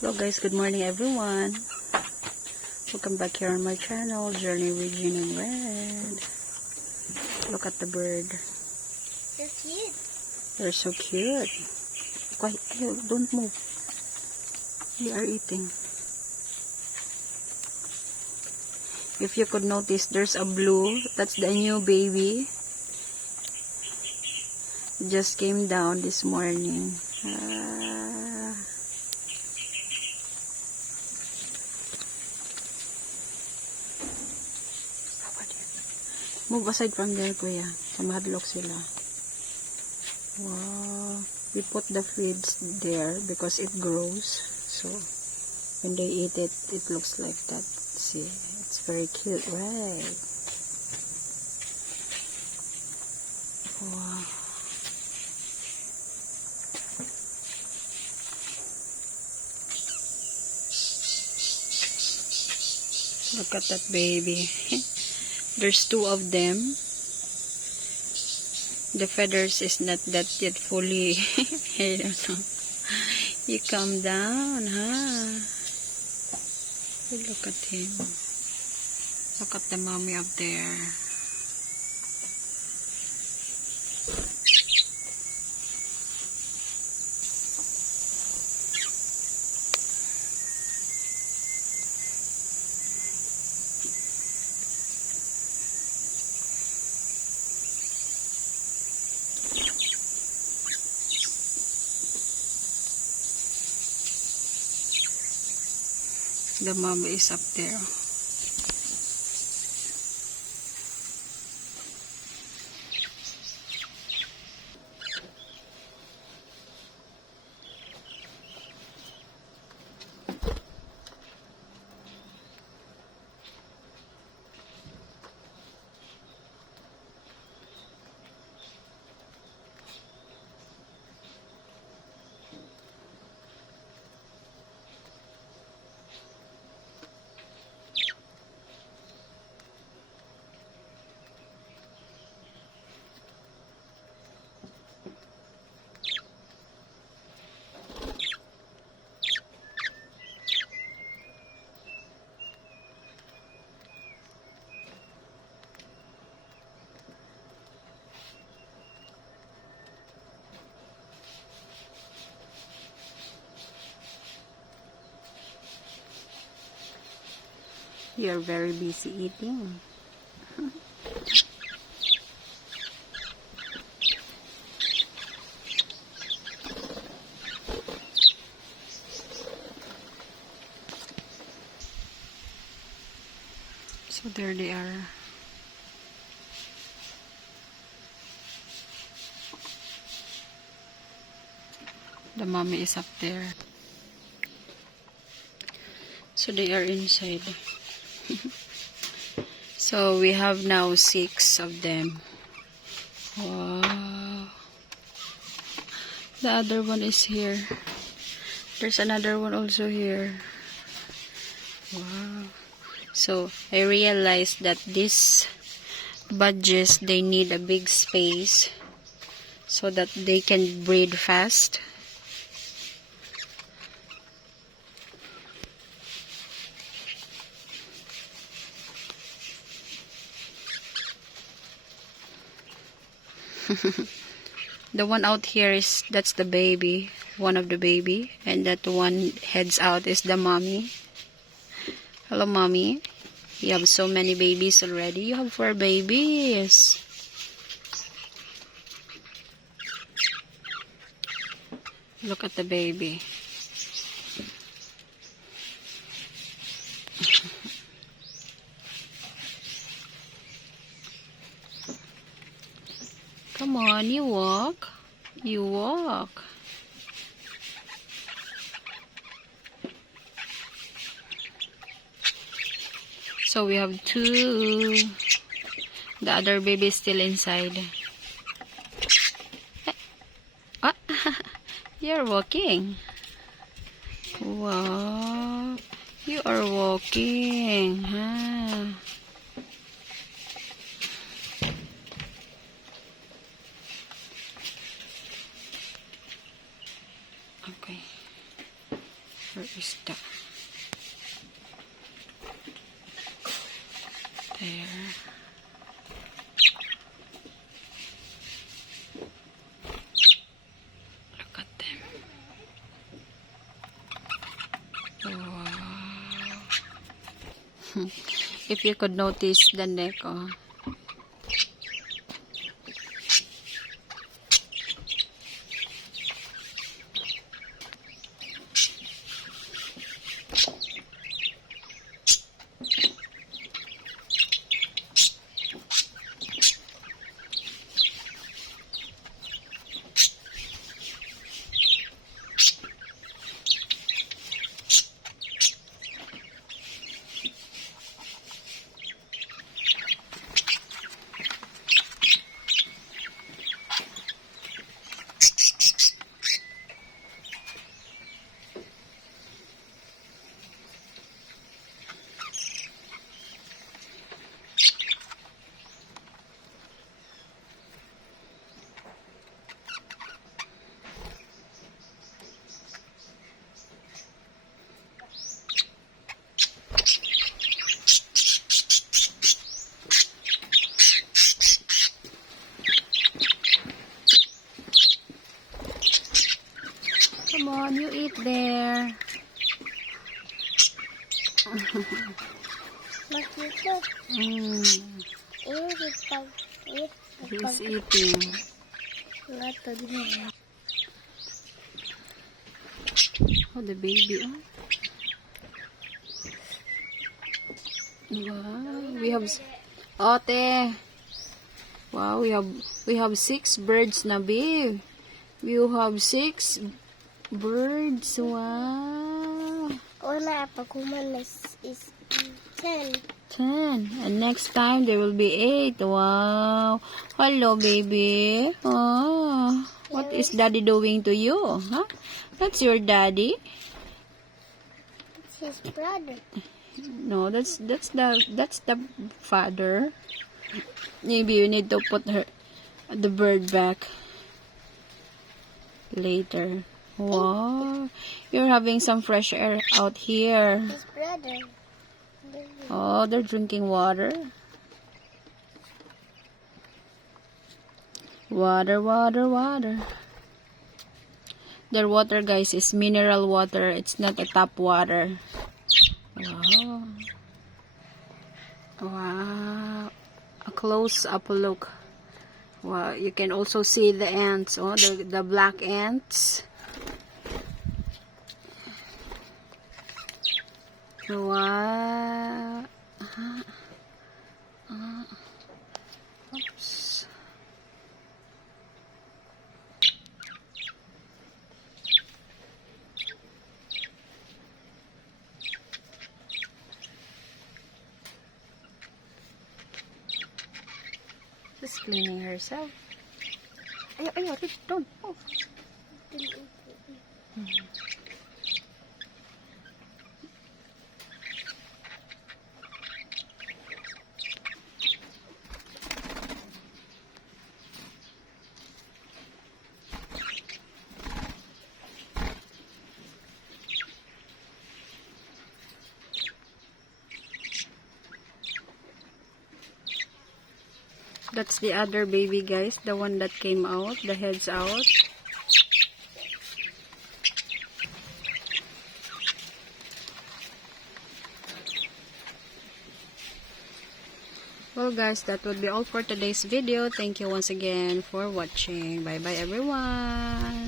Hello guys, good morning everyone. Welcome back here on my channel, Journey with Jean and Red. Look at the bird. They're cute. They're so cute. Quiet, ew, don't move. They are eating. If you could notice, there's a blue. That's the new baby. Just came down this morning. Move aside from there, kuya. Sa mahadlok sila. Wow. We put the feeds there because it grows. So, when they eat it, it looks like that. See, it's very cute, right? Wow. Look at that baby. There's two of them. The feathers is not that yet fully. I don't know. You calm down, huh? Look at him. Look at the mommy up there. The mom is up there. You're very busy eating. So there they are. The mommy is up there. So they are inside. So we have now 6 of them. Wow. The other one is here. There's another one also here. Wow. So I realized that these budgies, they need a big space so that they can breed fast. The one out here that's the baby, one of the baby, and that one heads out is the mommy. Hello mommy, you have so many babies already. You have 4 babies. Look at the baby. Come on, you walk. You walk. So we have 2. The other baby is still inside. Ah, you're walking. Wow. You are walking, huh? Okay. Where is that? There. Look at them. Wow. If you could notice the neck, oh. Come on, you eat there. Makita. He's eating. Oh, the baby. Oh. Wow, we have. Ote. Wow, we have 6 birds na, babe. We have 6 birds. Wow. Una pakuman is 10. 10. And next time there will be 8. Wow. Hello, baby. Oh, what is daddy doing to you? Huh? That's your daddy? It's his brother. No, that's the father. Maybe you need to put the bird back later. Wow, you're having some fresh air out here. His brother. Oh, they're drinking water. Water, water, water. Their water, guys, is mineral water. It's not a tap water. Wow. Wow. A close-up look. Wow, you can also see the ants. Oh, the black ants. Wow. Oops. Just cleaning herself. Ayaw, don't. Oh. That's the other baby, guys. The one that came out. The head's out. Well, guys, that would be all for today's video. Thank you once again for watching. Bye-bye, everyone.